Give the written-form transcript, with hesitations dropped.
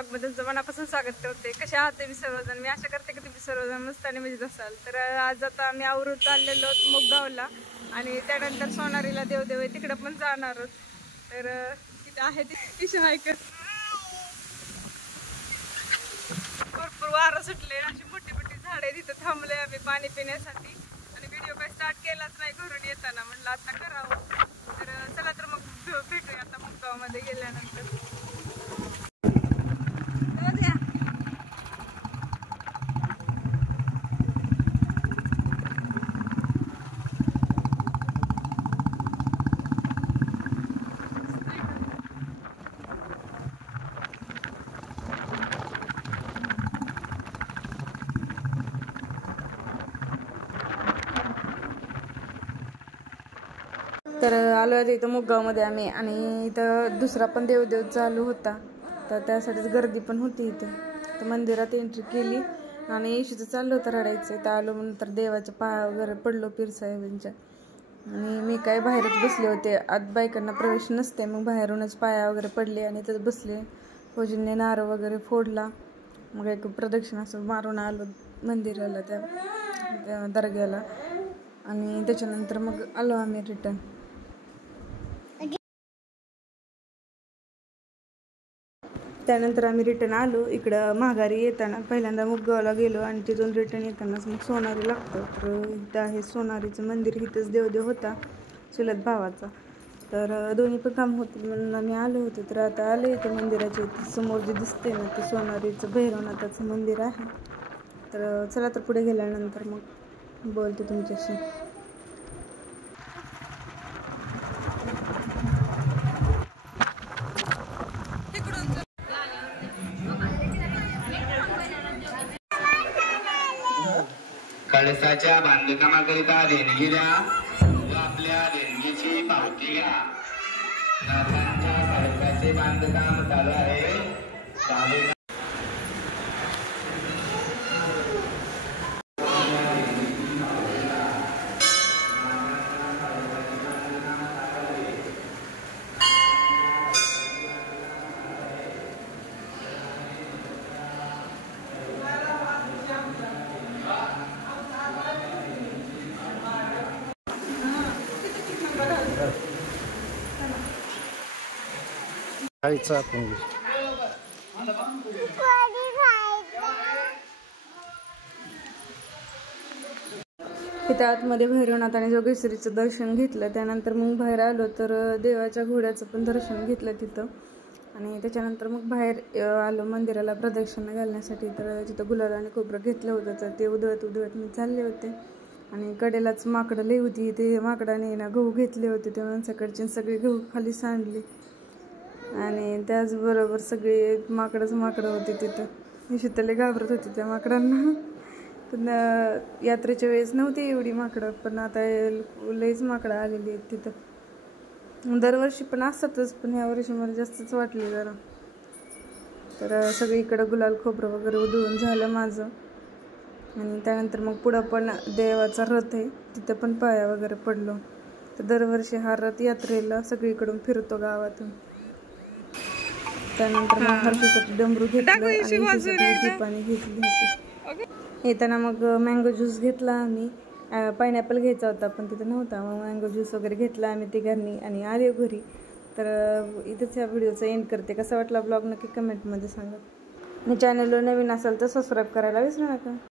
ब्लॉगमध्ये तुमचं मनापासून स्वागत करते. कसे आहात तुम्ही सर्वजण? मी आशा करते की तुम्ही सर्वजण मस्त आणि मजेत असाल. तर आज आता आम्ही आवरून चाललेलो मुगगावला आणि त्यानंतर सोनारीला देवदेव आहे तिकडे पण जाणार आहोत. तर तिथे आहे ती ऐकत भरपूर वारं सुटले, अशी मोठी मोठी झाडे तिथं थांबले आम्ही पाणी पिण्यासाठी आणि व्हिडिओ काही स्टार्ट केलाच नाही घरून येताना, म्हणलं आता करावं. तर चला तर मग भेटूया आता मुगगावमध्ये गेल्यानंतर. तर आलो आहे इथं मुगगावमध्ये आम्ही आणि इथं दुसरा पण देवदेव चालू होता, तर त्यासाठीच गर्दी पण होती इथं. तर मंदिरात एंट्री केली आणि येशीचं चाललं होतं रडायचं. तर आलो म्हणून तर देवाच्या पाया वगैरे पडलो पीरसाहेबांच्या आणि मी काय बाहेरच बसले होते. आत बायकांना प्रवेश नसते, मग बाहेरूनच पाया वगैरे पडले आणि तिथं बसले. फौजींनी नारळ वगैरे फोडला, मग एक प्रदक्षिण असं मारून आलो मंदिराला त्या दर्ग्याला आणि त्याच्यानंतर मग आलो आम्ही रिटर्न. त्यानंतर आम्ही रिटर्न आलो इकडं माघारी. येताना पहिल्यांदा मुगगावला गेलो आणि तिथून रिटर्न येतानाच मग सोनारी लागतं. तर इथं आहे सोनारीचं मंदिर, इथंच देवदेव होता चुलत भावाचा. तर दोन्ही पण काम होते म्हणून आम्ही आलो होतो. तर आता आलो इथं मंदिराच्या इथे समोर जे दिसते ना ते सोनारीचं भैरवनाथाचं मंदिर आहे. तर चला तर पुढे गेल्यानंतर मग बोलते तुमच्याशी. कळसाच्या बांधकामाकरिता देणगी द्या व आपल्या देणगीची पावती घ्या. नाथांच्या कळसाचे बांधकाम चालू आहे. इथं आतमध्ये भैरवनाथ आणि जोगेश्वरीचं दर्शन घेतलं. त्यानंतर मग बाहेर आलो तर देवाच्या घोड्याचं पण दर्शन घेतलं तिथं आणि त्याच्यानंतर मग बाहेर आलो मंदिराला प्रदक्षिणा घालण्यासाठी. तर तिथं गुलाल आणि खोबरं घेतलं होतं, तर ते उधळत मी चालले होते आणि कडेलाच माकडं लई होती. ते माकडाने ना गहू घेतले होते, ते माणसाकडचे सगळे गहू खाली सांडले आणि त्याचबरोबर सगळे माकडं होते तिथं. मी शीतले घाबरत होते त्या माकडांना. पण यात्रेच्या वेळेस नव्हती एवढी माकडं, पण आता लईच माकडं आलेली आहेत तिथं. दरवर्षी पण असतातच, पण यावर्षी मला जास्तच वाटले जरा. तर सगळीकडं गुलाल खोबरं वगैरे उधळून झालं माझं आणि त्यानंतर मग पुढं पण देवाचा रथ आहे तिथं पण पाया वगैरे पडलो. तर दरवर्षी हा रथ यात्रेला सगळीकडून फिरतो गावातून. त्यानंतर मग हर्षीसाठी डमरू घेतलं आणि पाणी घेतली होती. येताना मग मँगो ज्यूस घेतला आम्ही. पायनॅपल घ्यायचा होता पण तिथं नव्हता, मग मँगो ज्यूस वगैरे घेतला आम्ही तिघांनी आणि आले घरी. तर इथंच ह्या व्हिडिओचा एंड करते. कसा वाटला ब्लॉग नक्की कमेंटमध्ये सांगा आणि चॅनलवर नवीन असाल तर सबस्क्राईब करायला विसरू नका.